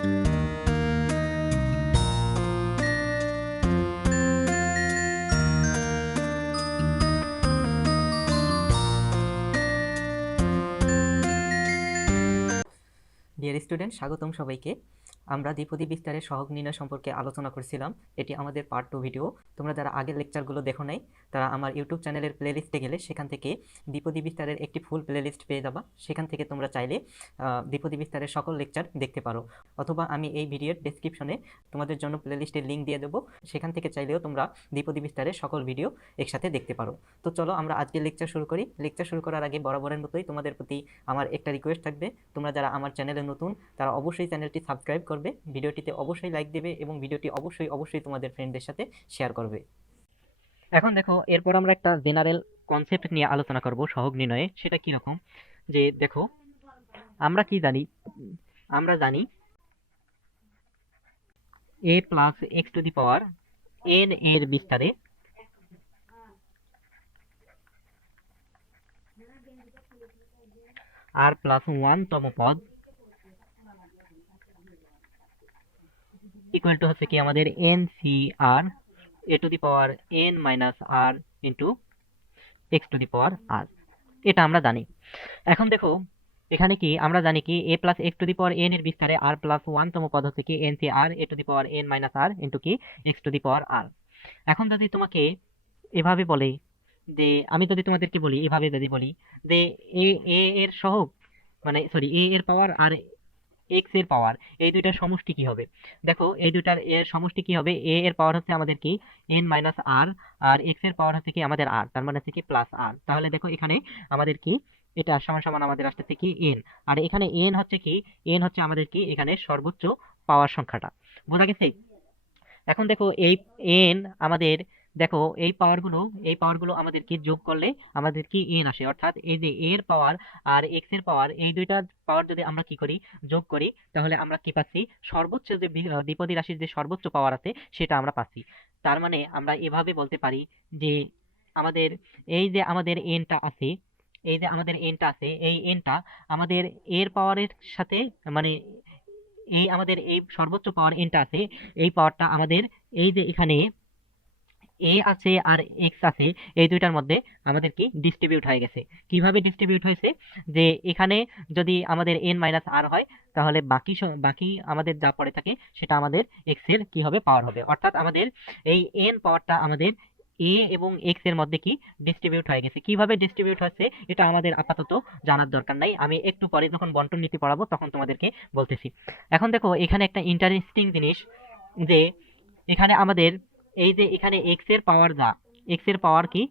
Dear student, স্বাগতম সবাইকে। আমরা দ্বিপদী বিস্তারের সহগ নির্ণয় সম্পর্কে আলোচনা করছিলাম। এটি আমাদের পার্ট 2 ভিডিও। তোমরা যারা আগের লেকচারগুলো দেখো নাই তারা আমার ইউটিউব চ্যানেলের প্লেলিস্টে গেলে সেখান থেকে দ্বিপদী বিস্তারের একটি ফুল প্লেলিস্ট পেয়ে যাবা। সেখান থেকে তোমরা চাইলে দ্বিপদী বিস্তারের সকল লেকচার দেখতে পারো, অথবা আমি এই ভিডিওর ডেসক্রিপশনে তোমাদের জন্য প্লেলিস্টের লিঙ্ক দিয়ে দেবো। সেখান থেকে চাইলেও তোমরা দ্বিপদী বিস্তারের সকল ভিডিও একসাথে দেখতে পারো। তো চলো আমরা আজকে লেকচার শুরু করি। লেকচার শুরু করার আগে বরাবরের মতোই তোমাদের প্রতি আমার একটা রিকোয়েস্ট থাকবে। তোমরা যারা আমার চ্যানেলে নতুন তারা অবশ্যই চ্যানেলটি সাবস্ক্রাইব করবে, ভিডিওটিতে অবশ্যই লাইক দেবে এবং ভিডিওটি অবশ্যই তোমাদের ফ্রেন্ডদের সাথে শেয়ার করবে। এখন দেখো, এরপর আমরা একটা জেনারেল কনসেপ্ট নিয়ে আলোচনা করব সহগ নির্ণয়ে। সেটা কি রকম, যে দেখো আমরা কি জানি, আমরা জানি a plus x to the power n এর বিস্তারে r প্লাস 1 তম পদ ইকুয়াল টু হচ্ছে কি আমাদের NCR a to the power n minus r into x to the power r। এটা আমরা জানি। এখন দেখো এখানে কি আমরা জানি কি a plus x to the power n এর বিস্তারে r প্লাস 1 তম পদ হচ্ছে কি NCR a to the power n minus r into কি x to the power r। এখন যদি তোমাকে এভাবে বলে যে, আমি যদি তোমাদেরকে বলি এভাবে যদি বলি যে a এর সহগ মানে সরি a এর পাওয়ার আর x এর পাওয়ার, এই দুইটার সমষ্টি কি হবে? দেখো এই দুইটার এর সমষ্টি কি হবে? a এর পাওয়ার হচ্ছে আমাদের কি n মাইনাস r, আর x এর পাওয়ার হচ্ছে কি আমাদের r, তার মানে হচ্ছে কি প্লাস r। তাহলে দেখো এখানে আমাদের কি এটা সমান সমান আমাদের আসতেছে কি n, আর এখানে n হচ্ছে কি, n হচ্ছে আমাদের কি এখানে সর্বোচ্চ পাওয়ার সংখ্যাটা। বোঝা গেছে? এখন দেখো এই n আমাদের, দেখো এই পাওয়ারগুলো আমাদের কি যোগ করলে আমাদের কি n আসে, অর্থাৎ এই যে a এর পাওয়ার আর x এর পাওয়ার, এই দুইটার পাওয়ার যদি আমরা কি করি যোগ করি, তাহলে আমরা কি পাচ্ছি সর্বোচ্চ যে দ্বিপদী রাশির যে সর্বোচ্চ পাওয়ার আছে সেটা আমরা পাচ্ছি। তার মানে আমরা এভাবে বলতে পারি যে আমাদের এই যে আমাদের nটা আছে, এই যে আমাদের nটা আছে, এই nটা আমাদের এর পাওয়ারের সাথে মানে এই আমাদের এই সর্বোচ্চ পাওয়ার nটা আছে, এই পাওয়ারটা আমাদের এই যে এখানে a আছে আর x আছে, এই দুইটার মধ্যে আমাদের কি ডিস্ট্রিবিউট হয়ে গেছে। কিভাবে ডিস্ট্রিবিউট হয়েছে? যে এখানে যদি আমাদের n মাইনাস r হয়, তাহলে বাকি আমাদের যা পড়ে থাকে সেটা আমাদের x এর কি হবে পাওয়ার হবে, অর্থাৎ আমাদের এই n পাওয়ারটা আমাদের a এবং x এর মধ্যে কি ডিস্ট্রিবিউট হয়ে গেছে। কিভাবে ডিস্ট্রিবিউট হয়েছে এটা আমাদের আপাতত জানার দরকার নাই, আমি একটু পরে যখন বন্টন নীতি পড়াবো তখন তোমাদেরকে বলতেছি। এখন দেখো এখানে একটা ইন্টারেস্টিং জিনিস, যে এখানে আমাদের এই যে এখানে x এর পাওয়ার যা, x এর পাওয়ার কি,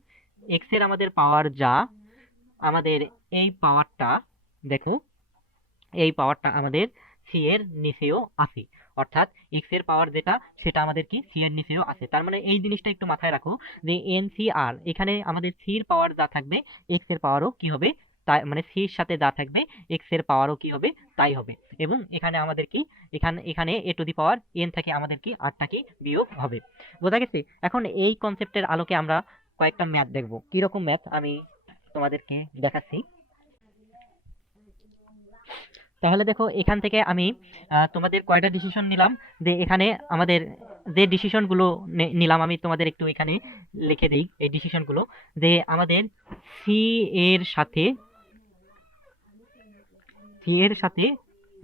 x এর আমাদের পাওয়ার যা, আমাদের এই পাওয়ারটা দেখো, এই পাওয়ারটা আমাদের c এর নিচেও আছে, অর্থাৎ x এর পাওয়ার যেটা সেটা আমাদের কি c এর নিচেও আছে। তার মানে এই জিনিসটা একটু মাথায় রাখো যে NCR এখানে আমাদের c এর পাওয়ার যা থাকবে x এর পাওয়ারও কি হবে তাই, মানে c এর সাথে যা থাকবে x এর পাওয়ারও কি হবে তাই হবে। এবং এখানে আমাদের কি এখানে a to the power n থেকে আমাদের কি rটা কি বিয়োগ হবে। বোঝা গেছে? এখন এই কনসেপ্টের আলোকে আমরা কয়েকটা ম্যাথ দেখব। কিরকম ম্যাথ আমি তোমাদেরকে দেখাচ্ছি। তাহলে দেখো এখান থেকে আমি তোমাদের কয়টা ডিসিশন নিলাম, যে এখানে আমাদের যে ডিসিশনগুলো নিলাম আমি তোমাদের একটু এখানে লিখে দিই এই ডিসিশনগুলো। যে আমাদের সি এর সাথে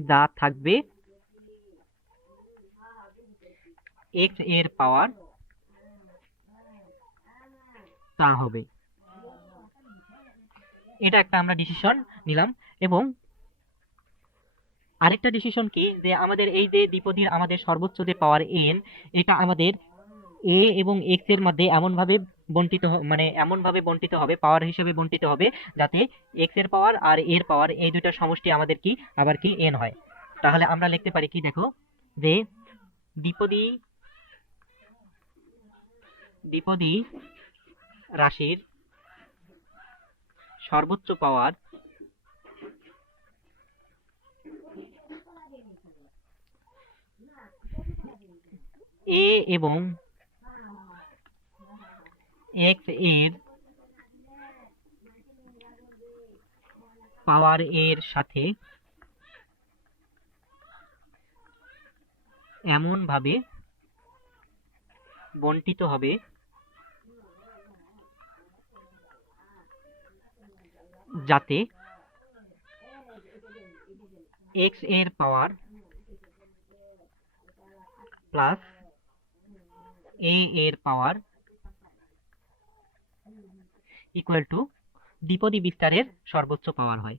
যা থাকবে এক্স এর পাওয়ার তা হবে, এটা একটা আমরা ডিসিশন নিলাম। এবং আরেকটা ডিসিশন কি, যে আমাদের এই যে দ্বিপদীর আমাদের সর্বোচ্চ যে পাওয়ার n, এটা আমাদের a এবং x এর মধ্যে এমনভাবে বন্টিত হবে, পাওয়ার হিসেবে বন্টিত হবে, যাতে x এর পাওয়ার আর এর পাওয়ার এই দুইটার সমষ্টি আমাদের কি আবার কি n হয়। তাহলে আমরা লিখতে পারি কি, দেখো যে দ্বিপদী রাশির সর্বোচ্চ পাওয়ার a এবং x এর পাওয়ার এর সাথে এমনভাবে বণ্টিত হবে যাতে x এর পাওয়ার প্লাস a এর পাওয়ার ইকুয়াল টু দ্বিপদী বিস্তারের সর্বোচ্চ পাওয়ার হয়।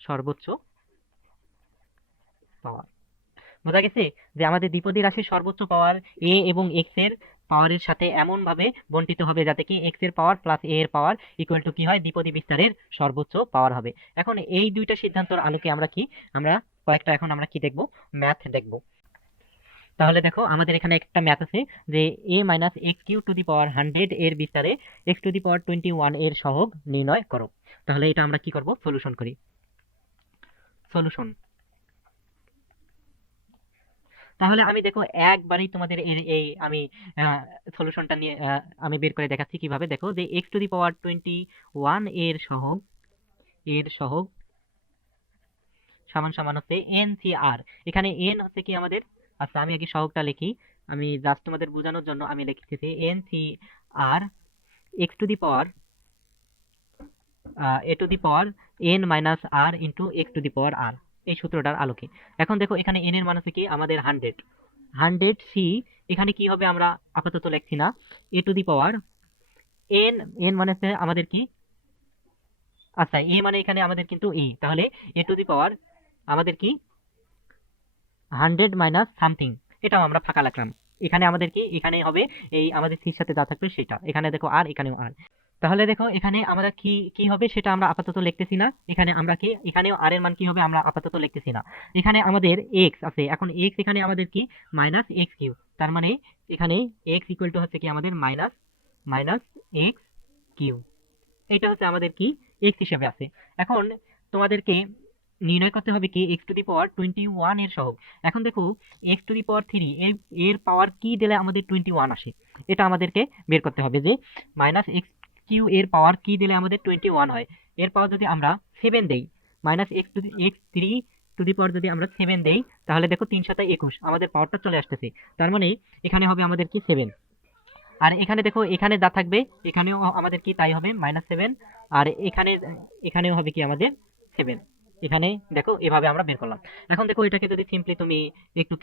সর্বোচ্চ পাওয়ার বোঝা গেছে যে আমাদের দ্বিপদী রাশির সর্বোচ্চ পাওয়ার a এবং x এর পাওয়ারের সাথে এমন ভাবে বণ্টিত হবে যাতে কি x এর পাওয়ার প্লাস a এর পাওয়ার ইকুয়াল টু কি হয়, দ্বিপদী বিস্তারের সর্বোচ্চ পাওয়ার হবে। এখন এই দুইটা সিদ্ধান্তর আলোকে আমরা কয়েকটা এখন আমরা কি দেখব, ম্যাথ দেখব। তাহলে দেখো আমাদের এখানে একটা ম্যাথ আছে যে a minus X Q to the power 100 এর বিস্তারে x টু দি পাওয়ার 21 এর সহগ নির্ণয় করো। তাহলে এটা আমরা কি করব, সলিউশন করি। সলিউশন, তাহলে আমি দেখো একবারই তোমাদের এই আমি সলিউশনটা নিয়ে আমি বের করে দেখাচ্ছি কিভাবে। দেখো যে x টু দি পাওয়ার 21 এর সহগ সমান সমান হচ্ছে NCR। এখানে n হচ্ছে কি আমাদের, আচ্ছা আমি আগে সহগটা লিখি, আমি জাস্ট তোমাদের বোঝানোর জন্য আমি লিখতেছি NCR x to the power a to the power n minus r into x to the power r, এই সূত্রটার আলোকে। এখন দেখো এখানে n এর মান হচ্ছে কি আমাদের 100 c, এখানে কি হবে আমরা আপাতত লিখছি না, a to the power n মানে হচ্ছে আমাদের কি, আচ্ছা a মানে এখানে আমাদের কিন্তু e, তাহলে a টু দি পাওয়ার আমাদের কি 100 মাইনাস সামথিং, এটাও আমরা ফাঁকা রাখলাম। এখানে আমাদের কি, এখানে হবে এই আমাদের সির সাথে যা থাকবে সেটা, এখানে দেখো আর এখানেও আর। তাহলে দেখো এখানে আমরা কি কি হবে সেটা আমরা আপাতত লিখতেছি না, এখানে আমরা কি এখানেও আর এর মান কি হবে আমরা আপাতত লিখতেছি না। এখানে আমাদের x আছে, এখন x এখানে আমাদের কি মাইনাস এক্স কিউ, তার মানে এখানে x ইকুয়াল টু হচ্ছে কি আমাদের মাইনাস এক্স কিউ, এটা হচ্ছে আমাদের কি x হিসেবে আছে। এখন তোমাদেরকে নির্ণয় করতে হবে কি x টু দি পাওয়ার 21 এর সহগ। এখন দেখো x টু দি পাওয়ার 3 এর পাওয়ার কি দিলে আমাদের 21 আসে, এটা আমাদেরকে বের করতে হবে যে মাইনাস এক্স কিউ এর পাওয়ার কি দিলে আমাদের 21 হয়। এর পাওয়ার যদি আমরা 7 দেই, মাইনাস এক্স 3 টু দি পাওয়ার যদি আমরা 7 দেই, তাহলে দেখো 3 7 21 আমাদের পাওয়ারটা চলে আসতেছে, তার মানে এখানে হবে আমাদের কি 7। আর এখানে দেখো এখানে যা থাকবে এখানেও আমাদের কি তাই হবে -7, আর এখানেও হবে কি আমাদের 7। এখানে দেখো এভাবে আমরা বের করলাম। এখন দেখো এটাকে যদি সিম্পলি তুমি একটু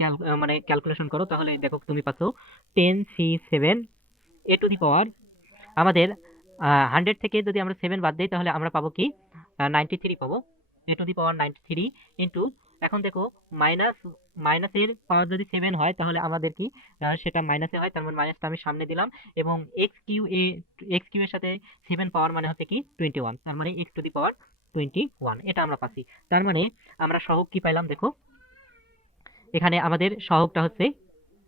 মানে ক্যালকুলেশন করো, তাহলে দেখো তুমি পাচ্ছ 10c7 a টু দি পাওয়ার আমাদের 100 থেকে যদি আমরা 7 বাদ দিই তাহলে আমরা পাবো কি 93 পাবো, a to the power 93 into, এখন দেখো মাইনাসের পাওয়ার যদি 7 হয় তাহলে আমাদের কি সেটা মাইনাসে হয়, তার মানে মাইনাসটা আমি সামনে দিলাম, এবং এক্স কিউ এর সাথে 7 পাওয়ার মানে হচ্ছে কি 21, তার মানে x টু দি পাওয়ার 21, এটা আমরা পাচ্ছি। তার মানে আমরা সহগ কি পাইলাম দেখো, এখানে আমাদের সহগটা হচ্ছে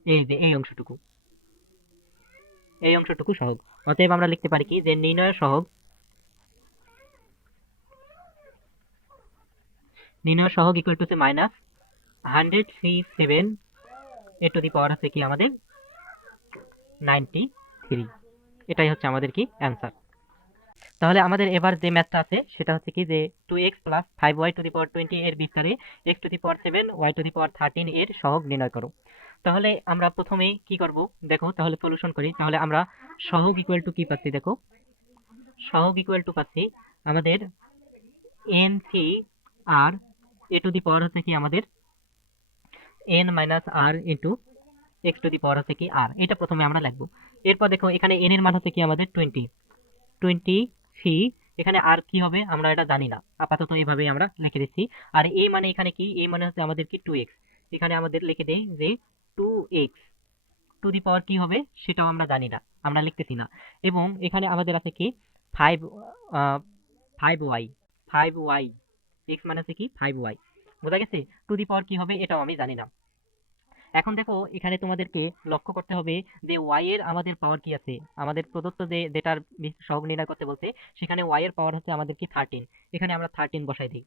এই যে এই অংশটুকু সহগ। অতএব আমরা লিখতে পারি কি যে নির্ণয় সহগ ইকুয়াল টু হচ্ছে minus 100c7 A to the power হচ্ছে কি আমাদের 93, এটাই হচ্ছে আমাদের কি অ্যান্সার। তাহলে আমাদের এবার যে ম্যাথটা আছে সেটা হচ্ছে কি যে 2x plus 5y two the পাওয়ার 20 এর বিস্তারে x to the power 7 y to the power 13 এর সহগ নির্ণয় করো। তাহলে আমরা প্রথমেই কি করব দেখো, তাহলে সলিউশন করি। তাহলে আমরা সহগ ইকুয়াল টু কি পাচ্ছি দেখো, সহগ ইকুয়াল টু পাচ্ছি আমাদের NCR a to the power হচ্ছে কি আমাদের n minus r into X to the power হচ্ছে কি r, এটা প্রথমে আমরা লিখবো। এরপর দেখো এখানে n এর মান হচ্ছে কি আমাদের 20c, এখানে আর কি হবে আমরা এটা জানি না, আপাতত এইভাবেই আমরা লিখে দিচ্ছি। আর এই মানে এখানে কি, এই মানে হচ্ছে আমাদের কি 2x, এখানে আমাদের লিখে দেই যে 2x টু দি পাওয়ার কি হবে সেটাও আমরা জানি না, আমরা লিখতেছি না। এবং এখানে আমাদের আছে কি 5y, 5y x মানে হচ্ছে কি 5y, বোঝা গেছে। টু দি পাওয়ার কি হবে এটাও আমি জানি না। এখন দেখো এখানে তোমাদেরকে লক্ষ্য করতে হবে যে y এর আমাদের পাওয়ার কি আছে, আমাদের প্রদত্ত যেটার সহগ নির্ণয় করতে বলছে সেখানে y এর পাওয়ার হচ্ছে আমাদের কি 13, এখানে আমরা 13 বসাই দিই।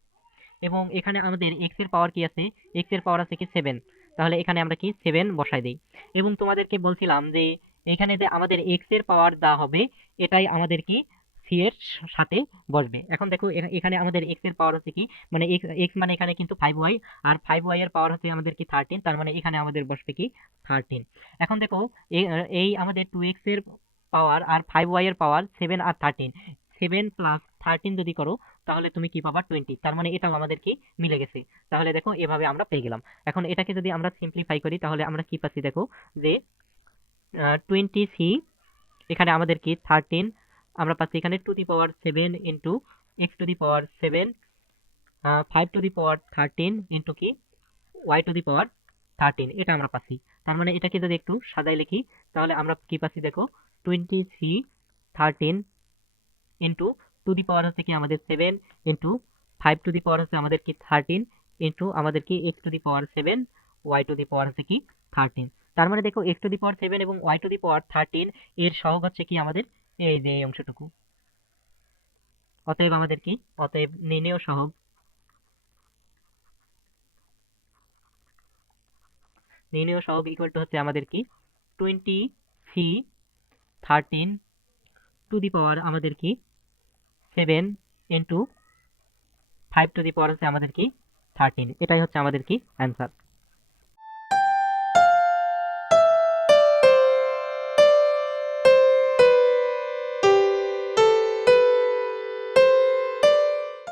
এবং এখানে আমাদের x এর পাওয়ার কি আছে, x এর পাওয়ার আছে কি 7, তাহলে এখানে আমরা কি 7 বসাই দিই। এবং তোমাদেরকে বলছিলাম যে এখানে যে আমাদের x এর পাওয়ার দেওয়া হবে এটাই আমাদের কি সি এর সাথে বসবে। এখন দেখো এখানে আমাদের x এর পাওয়ার হচ্ছে কি, মানে x মানে এখানে কিন্তু 5y, আর 5y এর পাওয়ার হচ্ছে আমাদের কি 13, তার মানে এখানে আমাদের বসবে কি 13। এখন দেখো এই আমাদের 2x এর পাওয়ার আর 5y এর পাওয়ার 7 আর 13, 7 প্লাস 13 যদি করো তাহলে তুমি কি পাবা 20, তার মানে এটাও আমাদের কি মিলে গেছে। তাহলে দেখো এভাবে আমরা পেয়ে গেলাম। এখন এটাকে যদি আমরা সিম্পলিফাই করি তাহলে আমরা কি পাচ্ছি দেখো, যে 20c, এখানে আমাদের কি 13 আমরা পাচ্ছি এখানে two the power 7 into X to the power 7, 5 two the power 13 into কি ওয়াই টু দি পাওয়ার 13, এটা আমরা পাচ্ছি। তার মানে এটাকে যদি একটু সাজাই লিখি তাহলে আমরা কি পাচ্ছি দেখো, 23 13 ইন্টু টু দি পাওয়ার হচ্ছে কি আমাদের 7 ইন্টু 5 টু দি পাওয়ার হচ্ছে আমাদের কি 13 ইন্টু আমাদের কি X to the power 7, Y to the power হচ্ছে কি 13। তার মানে দেখো এক্স টু দি পাওয়ার 7 এবং ওয়াই টু দি পাওয়ার 13 এর সহগ হচ্ছে কি আমাদের এই যে এই অংশটুকু। অতএব আমাদের কি, অতএব নির্ণেয় সহগ, নির্ণেয় সহগ ইকুয়াল টু হচ্ছে আমাদের কি 20c 13 টু দি পাওয়ার আমাদের কি 7 ইন্টু 5 টু দি পাওয়ার হচ্ছে আমাদের কি 13, এটাই হচ্ছে আমাদের কি অ্যান্সার।